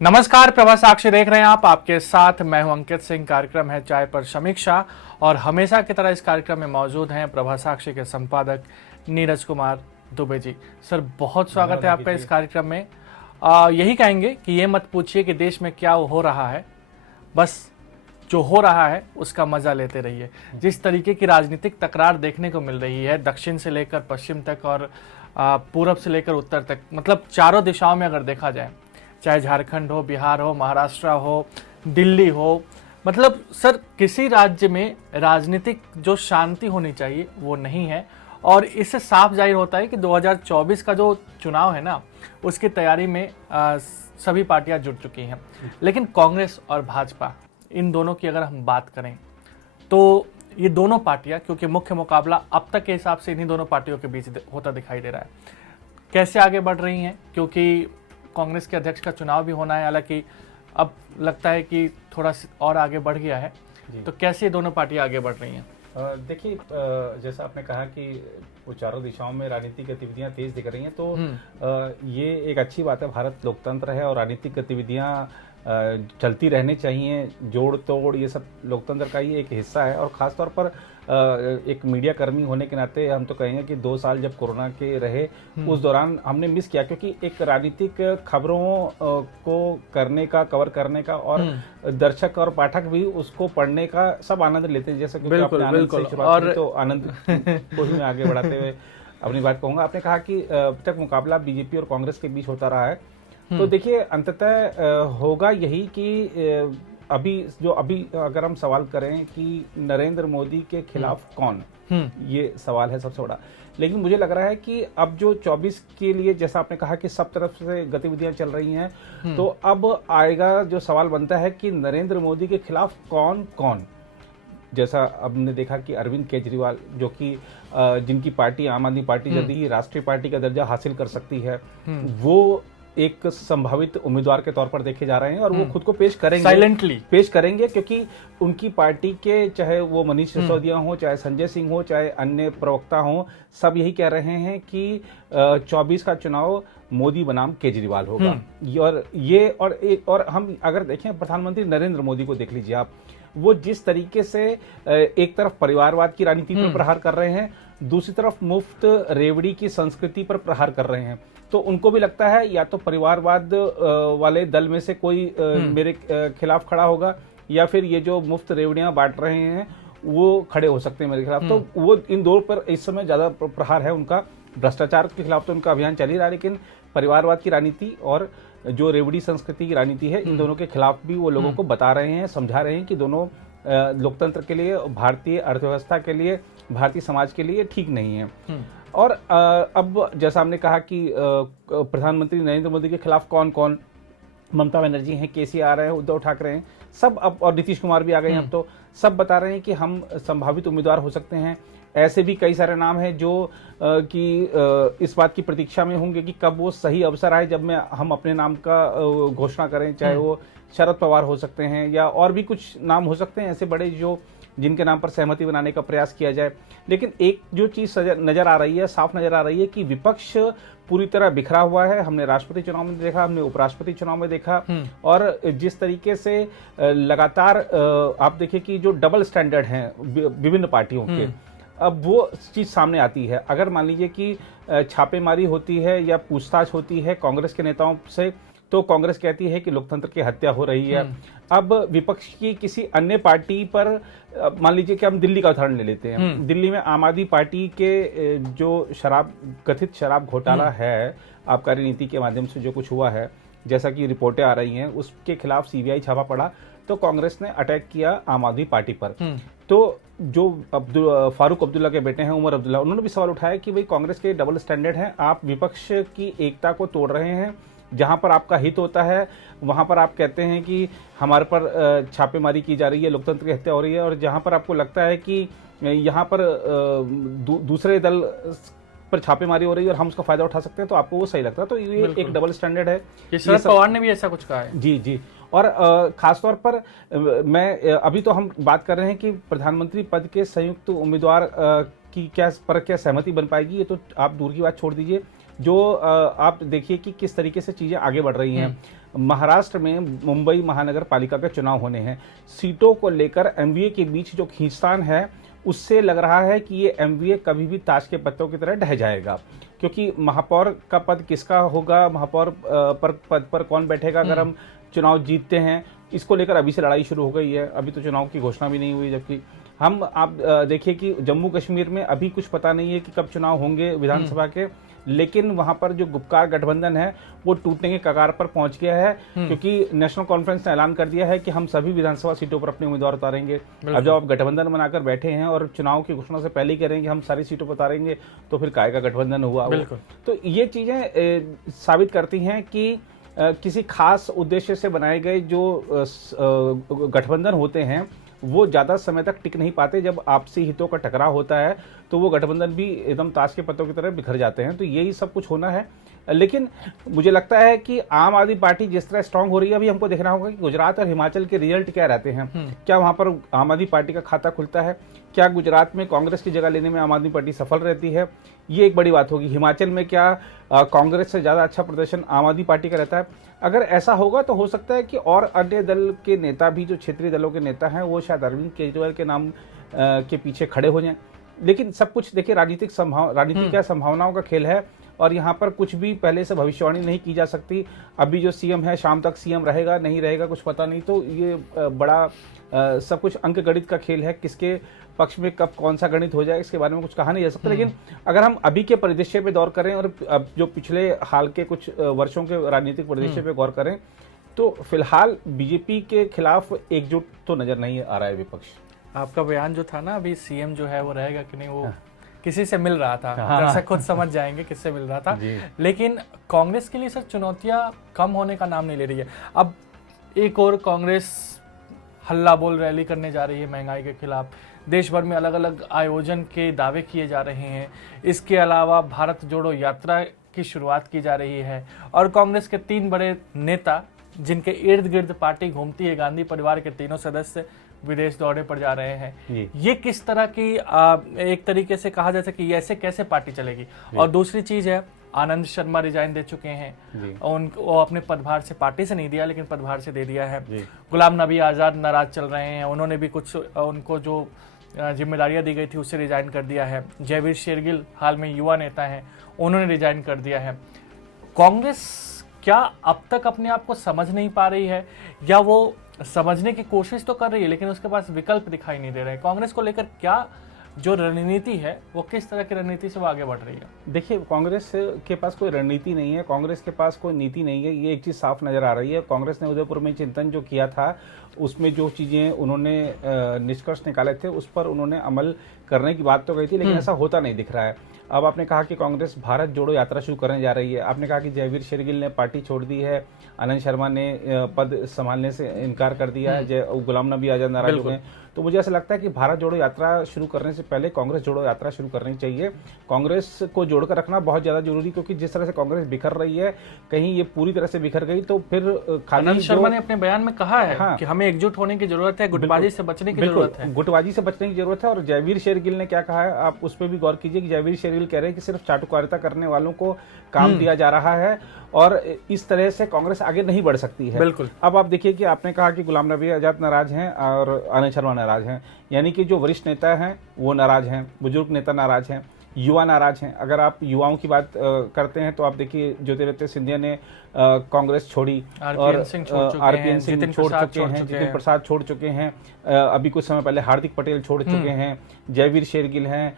नमस्कार, प्रभा साक्षी देख रहे हैं आप। आपके साथ मैं हूं अंकित सिंह। कार्यक्रम है चाय पर समीक्षा और हमेशा की तरह इस कार्यक्रम में मौजूद हैं प्रभा साक्षी के संपादक नीरज कुमार दुबे जी। सर, बहुत स्वागत है आपका इस कार्यक्रम में। यही कहेंगे कि ये मत पूछिए कि देश में क्या हो रहा है, बस जो हो रहा है उसका मजा लेते रहिए। जिस तरीके की राजनीतिक तकरार देखने को मिल रही है, दक्षिण से लेकर पश्चिम तक और पूरब से लेकर उत्तर तक, मतलब चारों दिशाओं में अगर देखा जाए, चाहे झारखंड हो, बिहार हो, महाराष्ट्र हो, दिल्ली हो, मतलब सर किसी राज्य में राजनीतिक जो शांति होनी चाहिए वो नहीं है। और इससे साफ जाहिर होता है कि 2024 का जो चुनाव है ना, उसकी तैयारी में सभी पार्टियां जुट चुकी हैं। लेकिन कांग्रेस और भाजपा, इन दोनों की अगर हम बात करें तो ये दोनों पार्टियां, क्योंकि मुख्य मुकाबला अब तक के हिसाब से इन्हीं दोनों पार्टियों के बीच होता दिखाई दे रहा है, कैसे आगे बढ़ रही हैं। क्योंकि कांग्रेस के अध्यक्ष का चुनाव भी होना है, हालांकि अब लगता है कि थोड़ा और आगे बढ़ गया है। तो कैसे दोनों पार्टियां आगे बढ़ रही हैं? देखिए, जैसा आपने कहा कि वो चारों दिशाओं में राजनीतिक गतिविधियां तेज दिख रही हैं, तो ये एक अच्छी बात है। भारत लोकतंत्र है और राजनीतिक गतिविधियां चलती रहनी चाहिए। जोड़ तोड़ ये सब लोकतंत्र का ही एक हिस्सा है। और ख़ासतौर पर एक मीडिया कर्मी होने के नाते हम तो कहेंगे कि 2 साल जब कोरोना के रहे, उस दौरान हमने मिस किया, क्योंकि एक राजनीतिक खबरों को करने का, कवर करने का, और दर्शक और पाठक भी उसको पढ़ने का सब आनंद लेते हैं। जैसे बिल्कुल और तो आनंद को ही मैं आगे बढ़ाते हुए अपनी बात कहूँगा। आपने कहा कि अब तक मुकाबला बीजेपी और कांग्रेस के बीच होता रहा है, तो देखिए अंततः होगा यही कि अभी अगर हम सवाल करें कि नरेंद्र मोदी के खिलाफ कौन, ये सवाल है सबसे बड़ा। लेकिन मुझे लग रहा है कि अब जो 24 के लिए, जैसा आपने कहा कि सब तरफ से गतिविधियां चल रही हैं, तो अब आएगा जो सवाल बनता है कि नरेंद्र मोदी के खिलाफ कौन कौन। जैसा अब हमने देखा कि अरविंद केजरीवाल, जो कि जिनकी पार्टी आम आदमी पार्टी जल्दी ही राष्ट्रीय पार्टी का दर्जा हासिल कर सकती है, वो एक संभावित उम्मीदवार के तौर पर देखे जा रहे हैं। और वो खुद को पेश करेंगे, साइलेंटली पेश करेंगे, क्योंकि उनकी पार्टी के, चाहे वो मनीष सिसोदिया हो, चाहे संजय सिंह हो, चाहे अन्य प्रवक्ता हो, सब यही कह रहे हैं कि 24 का चुनाव मोदी बनाम केजरीवाल होगा। और हम अगर देखें, प्रधानमंत्री नरेंद्र मोदी को देख लीजिए आप, वो जिस तरीके से एक तरफ परिवारवाद की राजनीति पर प्रहार कर रहे हैं, दूसरी तरफ मुफ्त रेवड़ी की संस्कृति पर प्रहार कर रहे हैं। तो उनको भी लगता है या तो परिवारवाद वाले दल में से कोई मेरे खिलाफ खड़ा होगा, या फिर ये जो मुफ्त रेवड़ियां बांट रहे हैं वो खड़े हो सकते हैं मेरे खिलाफ। तो वो इन दो पर इस समय ज्यादा प्रहार है उनका। भ्रष्टाचार के खिलाफ तो उनका अभियान चल ही रहा है, लेकिन परिवारवाद की राजनीति और जो रेवड़ी संस्कृति की राजनीति है, इन दोनों के खिलाफ भी वो लोगों को बता रहे हैं, समझा रहे हैं कि दोनों लोकतंत्र के लिए, भारतीय अर्थव्यवस्था के लिए, भारतीय समाज के लिए ठीक नहीं है। और अब जैसा हमने कहा कि प्रधानमंत्री नरेंद्र मोदी के खिलाफ कौन कौन, ममता बनर्जी हैं, केसीआर हैं, उद्धव ठाकरे हैं, सब अब, और नीतीश कुमार भी आ गए हैं, अब तो सब बता रहे हैं कि हम संभावित उम्मीदवार हो सकते हैं। ऐसे भी कई सारे नाम हैं जो इस बात की प्रतीक्षा में होंगे कि कब वो सही अवसर आए जब हम अपने नाम का घोषणा करें। चाहे वो शरद पवार हो सकते हैं या और भी कुछ नाम हो सकते हैं ऐसे बड़े, जो जिनके नाम पर सहमति बनाने का प्रयास किया जाए। लेकिन एक जो चीज नजर आ रही है, साफ नजर आ रही है, कि विपक्ष पूरी तरह बिखरा हुआ है। हमने राष्ट्रपति चुनाव में देखा, हमने उपराष्ट्रपति चुनाव में देखा, और जिस तरीके से लगातार आप देखिए कि जो डबल स्टैंडर्ड हैं विभिन्न पार्टियों के, अब वो चीज सामने आती है। अगर मान लीजिए कि छापेमारी होती है या पूछताछ होती है कांग्रेस के नेताओं से, तो कांग्रेस कहती है कि लोकतंत्र की हत्या हो रही है। अब विपक्ष की किसी अन्य पार्टी पर, मान लीजिए कि हम दिल्ली का उदाहरण ले लेते हैं। दिल्ली में आम आदमी पार्टी के जो कथित शराब घोटाला है, आबकारी नीति के माध्यम से जो कुछ हुआ है, जैसा कि रिपोर्टें आ रही हैं, उसके खिलाफ सीबीआई छापा पड़ा, तो कांग्रेस ने अटैक किया आम आदमी पार्टी पर। तो जो फारूक अब्दुल्ला के बेटे हैं, उमर अब्दुल्ला, उन्होंने भी सवाल उठाया कि भाई कांग्रेस के डबल स्टैंडर्ड हैं, आप विपक्ष की एकता को तोड़ रहे हैं। जहां पर आपका हित होता है वहां पर आप कहते हैं कि हमारे पर छापेमारी की जा रही है, लोकतंत्र की हत्या हो रही है, और जहां पर आपको लगता है कि यहाँ पर दूसरे दल पर छापेमारी हो रही है और हम उसका फायदा उठा सकते हैं, तो आपको वो सही लगता है। तो ये एक डबल स्टैंडर्ड है। शरद पवार ने भी ऐसा कुछ कहा है। जी जी। और खासतौर पर मैं अभी तो हम बात कर रहे हैं कि प्रधानमंत्री पद के संयुक्त उम्मीदवार की क्या सहमति बन पाएगी, ये तो आप दूर की बात छोड़ दीजिए। जो आप देखिए कि किस तरीके से चीजें आगे बढ़ रही हैं। महाराष्ट्र में मुंबई महानगर पालिका के चुनाव होने हैं। सीटों को लेकर एमवीए के बीच जो खींचतान है, उससे लग रहा है कि ये एमवीए कभी भी ताश के पत्तों की तरह ढह जाएगा, क्योंकि महापौर का पद किसका होगा, महापौर पद पर कौन बैठेगा अगर हम चुनाव जीतते हैं, इसको लेकर अभी से लड़ाई शुरू हो गई है। अभी तो चुनाव की घोषणा भी नहीं हुई, जबकि आप देखिए कि जम्मू कश्मीर में अभी कुछ पता नहीं है कि कब चुनाव होंगे विधानसभा के, लेकिन वहां पर जो गुपकार गठबंधन है वो टूटने के कगार पर पहुंच गया है, क्योंकि नेशनल कॉन्फ्रेंस ने ऐलान कर दिया है कि हम सभी विधानसभा सीटों पर अपने उम्मीदवार उतारेंगे। अब जब आप गठबंधन बनाकर बैठे हैं और चुनाव की घोषणा से पहले ही करेंगे हम सारी सीटों पर उतारेंगे, तो फिर काय का गठबंधन हुआ। तो ये चीजें साबित करती हैं कि किसी खास उद्देश्य से बनाए गए जो गठबंधन होते हैं वो ज्यादा समय तक टिक नहीं पाते। जब आपसी हितों का टकराव होता है तो वो गठबंधन भी एकदम ताश के पत्तों की तरह बिखर जाते हैं। तो यही सब कुछ होना है। लेकिन मुझे लगता है कि आम आदमी पार्टी जिस तरह स्ट्रांग हो रही है, अभी हमको देखना होगा कि गुजरात और हिमाचल के रिजल्ट क्या रहते हैं। क्या वहां पर आम आदमी पार्टी का खाता खुलता है? क्या गुजरात में कांग्रेस की जगह लेने में आम आदमी पार्टी सफल रहती है? ये एक बड़ी बात होगी। हिमाचल में क्या कांग्रेस से ज्यादा अच्छा प्रदर्शन आम आदमी पार्टी का रहता है? अगर ऐसा होगा तो हो सकता है कि और अन्य दल के नेता भी, जो क्षेत्रीय दलों के नेता हैं, वो शायद अरविंद केजरीवाल के नाम के पीछे खड़े हो जाएं। लेकिन सब कुछ देखिए, राजनीति क्या संभावनाओं का खेल है, और यहाँ पर कुछ भी पहले से भविष्यवाणी नहीं की जा सकती। अभी जो सीएम है शाम तक सीएम रहेगा नहीं रहेगा कुछ पता नहीं। तो ये बड़ा सब कुछ अंक गणित का खेल है, किसके पक्ष में कब कौन सा गणित हो जाए इसके बारे में कुछ कहा नहीं जा सकता। लेकिन अगर हम अभी के परिदृश्य पे गौर करें और अब जो पिछले हाल के कुछ वर्षों के राजनीतिक परिदृश्य पे गौर करें, तो फिलहाल बीजेपी के खिलाफ एकजुट तो नजर नहीं आ रहा है विपक्ष। आपका बयान जो था ना, अभी सीएम जो है वो रहेगा कि नहीं, वो किसी से मिल रहा था, दर्शक खुद समझ जाएंगे किससे मिल रहा था। लेकिन कांग्रेस के लिए सर चुनौतियां कम होने का नाम नहीं ले रही है। अब एक और कांग्रेस हल्ला बोल रैली करने जा रही है महंगाई के खिलाफ, देश भर में अलग अलग आयोजन के दावे किए जा रहे हैं। इसके अलावा भारत जोड़ो यात्रा की शुरुआत की जा रही है, और कांग्रेस के 3 बड़े नेता जिनके इर्द गिर्द पार्टी घूमती है, गांधी परिवार के तीनों सदस्य विदेश दौरे पर जा रहे हैं। ये किस तरह की एक तरीके से कहा जा सके कि ऐसे कैसे पार्टी चलेगी? और दूसरी चीज है, आनंद शर्मा रिजाइन दे चुके हैं, वो अपने पदभार से, पार्टी से नहीं दिया लेकिन पदभार से दे दिया है। गुलाम नबी आजाद नाराज चल रहे हैं, उन्होंने भी कुछ उनको जो जिम्मेदारियां दी गई थी उससे रिजाइन कर दिया है। जयवीर शेरगिल हाल में युवा नेता हैं, उन्होंने रिजाइन कर दिया है। कांग्रेस क्या अब तक अपने आप को समझ नहीं पा रही है, या वो समझने की कोशिश तो कर रही है लेकिन उसके पास विकल्प दिखाई नहीं दे रहे हैं? कांग्रेस को लेकर क्या जो रणनीति है वो किस तरह की रणनीति से वो आगे बढ़ रही है? देखिए, कांग्रेस के पास कोई रणनीति नहीं है, कांग्रेस के पास कोई नीति नहीं है, ये एक चीज साफ नजर आ रही है। कांग्रेस ने उदयपुर में चिंतन जो किया था, उसमें जो चीजें उन्होंने निष्कर्ष निकाले थे उस पर उन्होंने अमल करने की बात तो कही थी, लेकिन ऐसा होता नहीं दिख रहा है। अब आपने कहा कि कांग्रेस भारत जोड़ो यात्रा शुरू करने जा रही है। आपने कहा कि जयवीर शेरगिल ने पार्टी छोड़ दी है, आनंद शर्मा ने पद संभालने से इनकार कर दिया है, गुलाम नबी आजाद नाराज हो गए। तो मुझे ऐसा लगता है कि भारत जोड़ो यात्रा शुरू करने से पहले कांग्रेस जोड़ो यात्रा शुरू करनी चाहिए। कांग्रेस को जोड़कर रखना बहुत ज्यादा जरूरी, क्योंकि जिस तरह से कांग्रेस बिखर रही है, कहीं ये पूरी तरह से बिखर गई तो फिर आनंद शर्मा ने अपने बयान में कहा है कि हमें एकजुट होने की जरूरत है, गुटबाजी से बचने की जरूरत है। गुटबाजी से बचने की जरूरत है। और जयवीर शेरगिल ने क्या कहा है, आप उस पर भी गौर कीजिए कि जयवीर शेरगिल कह रहे हैं कि सिर्फ चाटुकारिता करने वालों को काम दिया जा रहा है, और इस तरह से कांग्रेस आगे नहीं बढ़ सकती है। बिल्कुल। अब आप देखिए कि आपने कहा कि गुलाम नबी आजाद नाराज हैं और आनंद शर्मा नाराज हैं, यानी कि जो वरिष्ठ नेता हैं वो नाराज हैं, बुजुर्ग नेता नाराज हैं, युवा नाराज हैं। अगर आप युवाओं की बात करते हैं तो आप देखिए ज्योतिरादित्य सिंधिया ने कांग्रेस छोड़ी, और आरपीएन सिंह छोड़ चुके हैं, जितिन प्रसाद छोड़ चुके हैं, अभी कुछ समय पहले हार्दिक पटेल छोड़ चुके हैं, जयवीर शेरगिल हैं,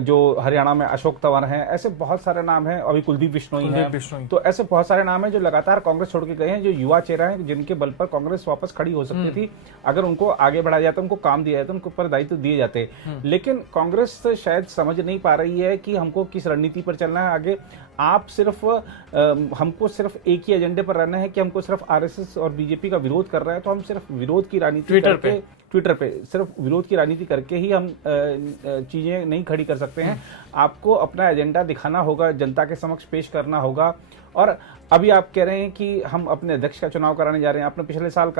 जो हरियाणा में अशोक तंवर हैं, ऐसे बहुत सारे नाम हैं, अभी कुलदीप बिश्नोई हैं। तो ऐसे बहुत सारे नाम हैं जो लगातार कांग्रेस छोड़ के गए हैं, जो युवा चेहरा है, जिनके बल पर कांग्रेस वापस खड़ी हो सकती थी अगर उनको आगे बढ़ाया जाता, उनको काम दिया जाता, उनको ऊपर दायित्व दिए जाते। लेकिन कांग्रेस शायद समझ नहीं पा रही है कि हमको किस रणनीति पर चलना है आगे। आप सिर्फ हमको सिर्फ एक ही एजेंडे पर रहना है कि हमको सिर्फ आरएसएस और बीजेपी का विरोध कर रहा है, तो हम सिर्फ विरोध की राजनीति ट्विटर पे सिर्फ विरोध की राजनीति करके ही हम चीजें नहीं खड़ी कर सकते हैं। आपको अपना एजेंडा दिखाना होगा, जनता के समक्ष पेश करना होगा, और अभी आप कह रहे हैं कि हम अपने अध्यक्ष का चुनाव कराने जा रहे हैं। आपने पिछले साल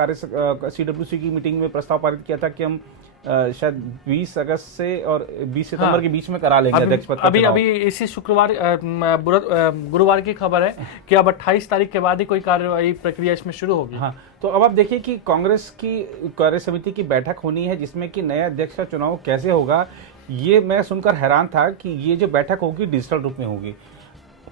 CWC की मीटिंग में प्रस्ताव पारित किया था कि हम शायद 20 अगस्त से और 20 सितंबर के बीच में करा लेंगे अध्यक्ष पद का चुनाव। अभी इसी शुक्रवार गुरुवार की खबर है कि अब 28 तारीख के बाद ही कोई कार्रवाई प्रक्रिया इसमें शुरू होगी। हाँ, तो अब आप देखिए कि कांग्रेस की कार्य समिति की बैठक होनी है जिसमें कि नए अध्यक्ष का चुनाव कैसे होगा, ये मैं सुनकर हैरान था कि ये जो बैठक होगी डिजिटल रूप में होगी।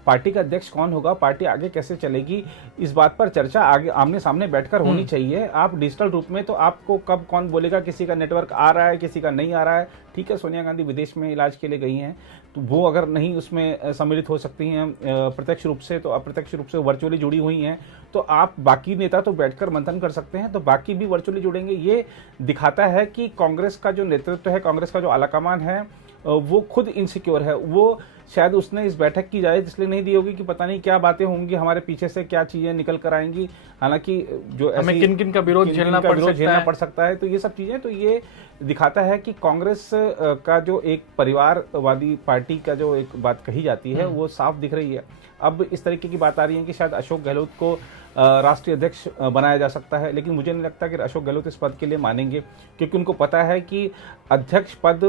पार्टी का अध्यक्ष कौन होगा, पार्टी आगे कैसे चलेगी, इस बात पर चर्चा आगे आमने सामने बैठकर होनी चाहिए। आप डिजिटल रूप में तो आपको कब कौन बोलेगा, किसी का नेटवर्क आ रहा है किसी का नहीं आ रहा है। ठीक है, सोनिया गांधी विदेश में इलाज के लिए गई हैं, तो वो अगर नहीं उसमें सम्मिलित हो सकती हैं प्रत्यक्ष रूप से, तो अप्रत्यक्ष रूप से वर्चुअली जुड़ी हुई हैं, तो आप बाकी नेता तो बैठकर मंथन कर सकते हैं, तो बाकी भी वर्चुअली जुड़ेंगे। ये दिखाता है कि कांग्रेस का जो नेतृत्व है, कांग्रेस का जो आलाकमान है, वो खुद इनसिक्योर है। वो शायद उसने इस बैठक की इजाजत इसलिए नहीं दी होगी कि पता नहीं क्या बातें होंगी, हमारे पीछे से क्या चीजें निकल कर आएंगी, हालांकि जो हमें किन किन का विरोध झेलना पड़ सकता है। तो ये सब चीजें, तो ये दिखाता है कि कांग्रेस का जो एक परिवारवादी पार्टी का जो एक बात कही जाती है वो साफ दिख रही है। अब इस तरीके की बात आ रही है कि शायद अशोक गहलोत को राष्ट्रीय अध्यक्ष बनाया जा सकता है, लेकिन मुझे नहीं लगता कि अशोक गहलोत इस पद के लिए मानेंगे, क्योंकि उनको पता है कि अध्यक्ष पद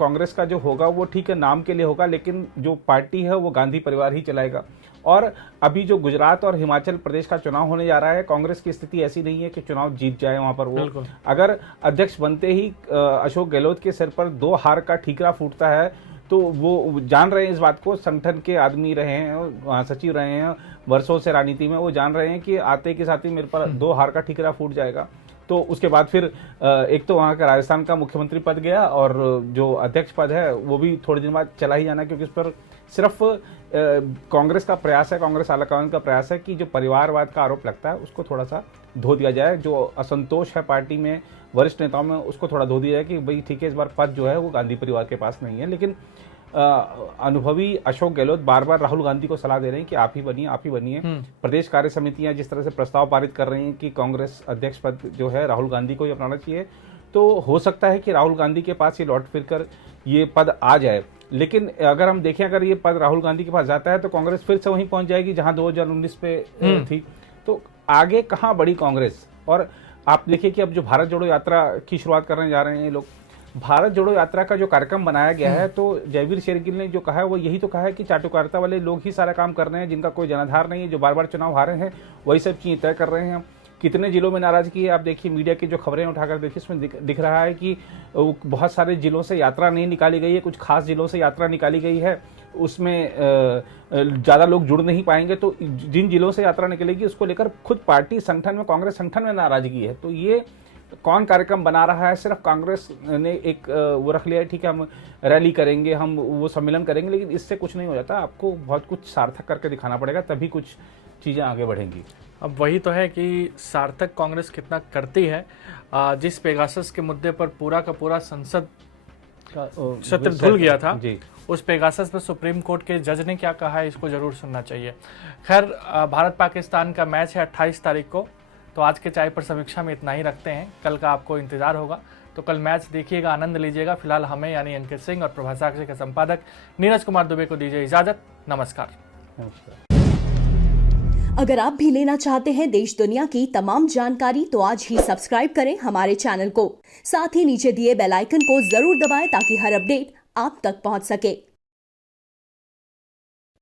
कांग्रेस का जो होगा वो ठीक है नाम के लिए होगा, लेकिन जो पार्टी है वो गांधी परिवार ही चलाएगा। और अभी जो गुजरात और हिमाचल प्रदेश का चुनाव होने जा रहा है, कांग्रेस की स्थिति ऐसी नहीं है कि चुनाव जीत जाए वहां पर वो। अगर अध्यक्ष बनते ही अशोक गहलोत के सिर पर 2 हार का ठीकरा फूटता है, तो वो जान रहे हैं इस बात को, संगठन के आदमी रहे हैं, सचिव रहे हैं वर्षों से राजनीति में, वो जान रहे हैं कि आते के साथ ही मेरे पर 2 हार का ठीकरा फूट जाएगा। तो उसके बाद फिर एक तो वहाँ का राजस्थान का मुख्यमंत्री पद गया, और जो अध्यक्ष पद है वो भी थोड़े दिन बाद चला ही जाना, क्योंकि उस पर सिर्फ कांग्रेस का प्रयास है, कांग्रेस आलाकमान का प्रयास है कि जो परिवारवाद का आरोप लगता है उसको थोड़ा सा धो दिया जाए, जो असंतोष है पार्टी में वरिष्ठ नेताओं में उसको थोड़ा धो दिया जाए कि भाई ठीक है इस बार पद जो है वो गांधी परिवार के पास नहीं है। लेकिन अनुभवी अशोक गहलोत बार बार राहुल गांधी को सलाह दे रहे हैं कि आप ही बनिए। प्रदेश कार्य समितियां जिस तरह से प्रस्ताव पारित कर रही हैं कि कांग्रेस अध्यक्ष पद जो है राहुल गांधी को ही अपनाना चाहिए, तो हो सकता है कि राहुल गांधी के पास ये लौट फिर कर ये पद आ जाए। लेकिन अगर हम देखें, अगर ये पद राहुल गांधी के पास जाता है तो कांग्रेस फिर से वहीं पहुंच जाएगी जहां 2019 पे थी। तो आगे कहां बढ़ी कांग्रेस। और आप देखिए कि अब जो भारत जोड़ो यात्रा की शुरुआत करने जा रहे हैं ये लोग, भारत जोड़ो यात्रा का जो कार्यक्रम बनाया गया है, तो जयवीर शेरगिल ने जो कहा है वो यही तो कहा है कि चाटुकारिता वाले लोग ही सारा काम कर रहे हैं, जिनका कोई जनाधार नहीं है, जो बार बार चुनाव हारे हैं वही सब चीजें तय कर रहे हैं। कितने जिलों में नाराजगी है आप देखिए, मीडिया की जो खबरें उठाकर देखिए उसमें दिख रहा है कि बहुत सारे जिलों से यात्रा नहीं निकाली गई है, कुछ खास जिलों से यात्रा निकाली गई है, उसमें ज़्यादा लोग जुड़ नहीं पाएंगे। तो जिन जिलों से यात्रा निकलेगी उसको लेकर खुद पार्टी संगठन में, कांग्रेस संगठन में नाराजगी है। तो ये कौन कार्यक्रम बना रहा है, सिर्फ कांग्रेस ने एक वो रख लिया है, ठीक है हम रैली करेंगे, हम वो सम्मेलन करेंगे, लेकिन इससे कुछ नहीं हो जाता। आपको बहुत कुछ सार्थक करके दिखाना पड़ेगा, तभी कुछ चीज़ें आगे बढ़ेंगी। अब वही तो है कि सार्थक कांग्रेस कितना करती है। जिस पेगासस के मुद्दे पर पूरा का पूरा संसद सत्र धुल गया था जी, उस पेगासस पर सुप्रीम कोर्ट के जज ने क्या कहा है इसको जरूर सुनना चाहिए। खैर, भारत पाकिस्तान का मैच है 28 तारीख को, तो आज के चाय पर समीक्षा में इतना ही रखते हैं। कल का आपको इंतजार होगा, तो कल मैच देखिएगा, आनंद लीजिएगा। फिलहाल हमें यानी अंकित सिंह और प्रभा साक्षी के संपादक नीरज कुमार दुबे को दीजिए इजाजत। नमस्कार। अगर आप भी लेना चाहते हैं देश दुनिया की तमाम जानकारी, तो आज ही सब्सक्राइब करें हमारे चैनल को। साथ ही नीचे दिए बेल आइकन को जरूर दबाएं ताकि हर अपडेट आप तक पहुंच सके।